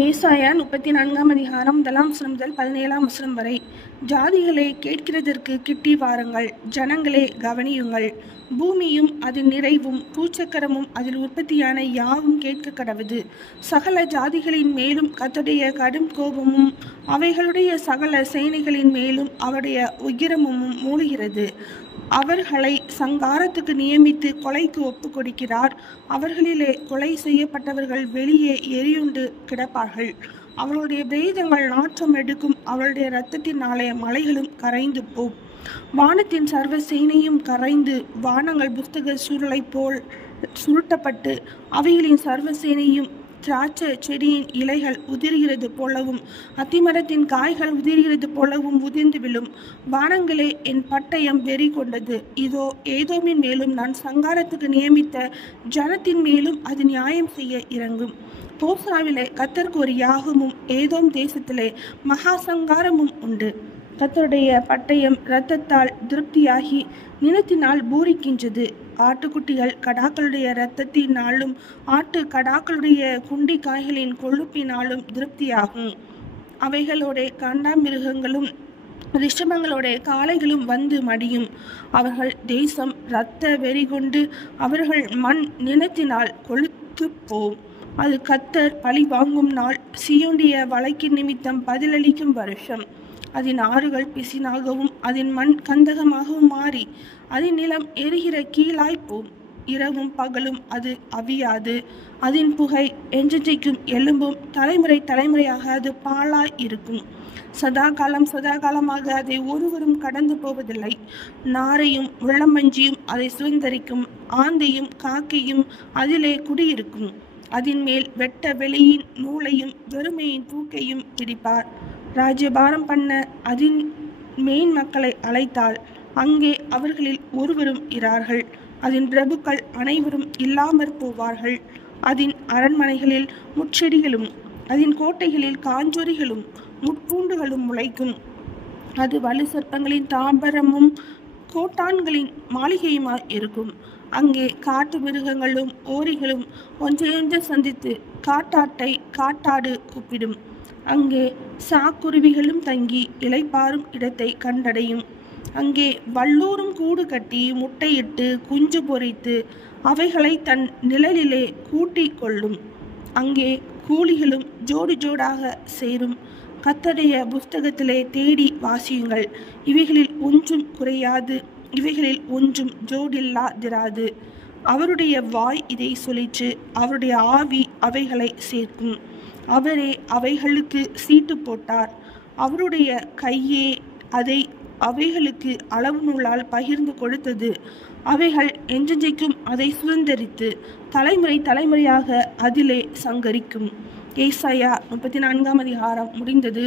ஏசாயா 34 அதிகாரம் 1 முதல் 17 வரை. ஜாதிகளே, கேட்கிறதற்கு கிட்டி வாருங்கள். ஜனங்களே, கவனியுங்கள். பூமியும் அதன் நிறைவும் பூச்சக்கரமும் அதில் உற்பத்தியான யாவும் கேட்க கடவது. சகல ஜாதிகளின் மேலும் கர்த்தருடைய கடும் கோபமும் அவைகளுடைய சகல சேனைகளின் மேலும் அவருடைய உக்கிரமும் மூழுகிறது. அவர்களை சங்காரத்துக்கு நியமித்து கொலைக்கு ஒப்பு கொடுக்கிறார். அவர்களிலே கொலை செய்யப்பட்டவர்கள் வெளியே எரியுண்டு கிடப்பார்கள். அவர்களுடைய பிரேதங்கள் நாற்றம் எடுக்கும். அவருடைய இரத்தத்தினாலே மலைகளும் கரைந்து போம். வானத்தின் சர்வ சேனையும் கரைந்து வானங்கள் புஸ்தக சுருளை போல் சுருட்டப்பட்டு அவைகளின் சர்வ சேனையும் திராட்சை செடியின் இலைகள் உதிர்கிறது போலவும் அத்திமரத்தின் காய்கள் உதிர்கிறது போலவும் உதிர்ந்து விழும். வானங்களே, என் பட்டயம் வெறி கொண்டது. இதோ, ஏதோமின் மேலும் நான் சங்காரத்துக்கு நியமித்த ஜனத்தின் மேலும் அது நியாயம் செய்ய இறங்கும். போசாவிலே கர்த்தருக்கு ஒரு யாகமும் ஏதோம் தேசத்திலே மகா சங்காரமும் உண்டு. கர்த்தருடைய பட்டயம் இரத்தத்தால் திருப்தியாகி நிலத்தினால் பூரிக்கின்றது. ஆட்டுக்குட்டிகள் கடாக்களுடைய இரத்தத்தினாலும் ஆட்டு கடாக்களுடைய குண்டி காய்களின் கொழுப்பினாலும் திருப்தியாகும். அவைகளோட காண்டாமிருகங்களும் ரிஷபங்களோட காளைகளும் வந்து மடியும். அவர்கள் தேசம் இரத்த வெறி கொண்டு அவர்கள் மண் நிலத்தினால் கொழுத்து போம். அது கர்த்தர் பழி வாங்கும் நாள், சீயோனுடைய வழக்கின் நிமித்தம் பதிலளிக்கும் வருஷம். அதன் ஆறுகள் பிசினாகவும் அதன் மண் கந்தகமாகவும் மாறி அதன் நிலம் எரிகிற கீழாய்ப்போம். இரவும் பகலும் அது அவியாது. அதன் புகை என்றென்றைக்கும் எழும்பும். தலைமுறை தலைமுறையாக அது பாழாய் இருக்கும். சதா காலமாக அதை ஒருவரும் கடந்து போவதில்லை. நாரையும் வெள்ளமஞ்சியும் அதை சுதந்தரிக்கும். ஆந்தையும் காக்கையும் அதிலே குடியிருக்கும். அதன் மேல் வெட்ட வெளியின் நூலையும் வெறுமையின் தூக்கையும் பிடிப்பார். ராஜ்யபாரம் பண்ண அதன் மேன் மக்களை அழைத்தால் அங்கே அவர்களில் ஒருவரும் இரார்கள். அதன் பிரபுக்கள் அனைவரும் இல்லாமற் போவார்கள். அதன் அரண்மனைகளில் முட்செடிகளும் அதன் கோட்டைகளில் காஞ்சொரிகளும் முட்பூண்டுகளும் முளைக்கும். அது வலு சர்ப்பங்களின் தாம்பரமும் கோட்டான்களின் மாளிகையுமாய் இருக்கும். அங்கே காட்டு மிருகங்களும் ஓரிகளும் ஒன்றையொன்று சந்தித்து காட்டாட்டை காட்டாடு கூப்பிடும். அங்கே சாக்குருவிகளும் தங்கி இளைப்பாறும் இடத்தை கண்டடையும். அங்கே வல்லூரும் கூடு கட்டி முட்டையிட்டு குஞ்சு பொரித்து அவைகளை தன் நிழலிலே கூட்டிக் கொள்ளும். அங்கே கூலிகளும் ஜோடி ஜோடாக சேரும். கர்த்தருடைய புஸ்தகத்திலே தேடி வாசியுங்கள். இவைகளில் ஒன்றும் குறையாது, இவைகளில் ஒன்றும் ஜோடில்லாதிராது. அவருடைய வாய் இதை சொல்லிற்று. அவருடைய ஆவி அவைகளை சேர்க்கும். அவரே அவைகளுக்கு சீட்டு போட்டார். அவருடைய கையே அதை அவைகளுக்கு அளவு நூலால் பகிர்ந்து கொடுத்தது. அவைகள் என்றென்றைக்கும் அதை சுதந்தரித்து தலைமுறை தலைமுறையாக அதிலே சங்கரிக்கும். ஏசாயா 34 அதிகாரம் முடிந்தது.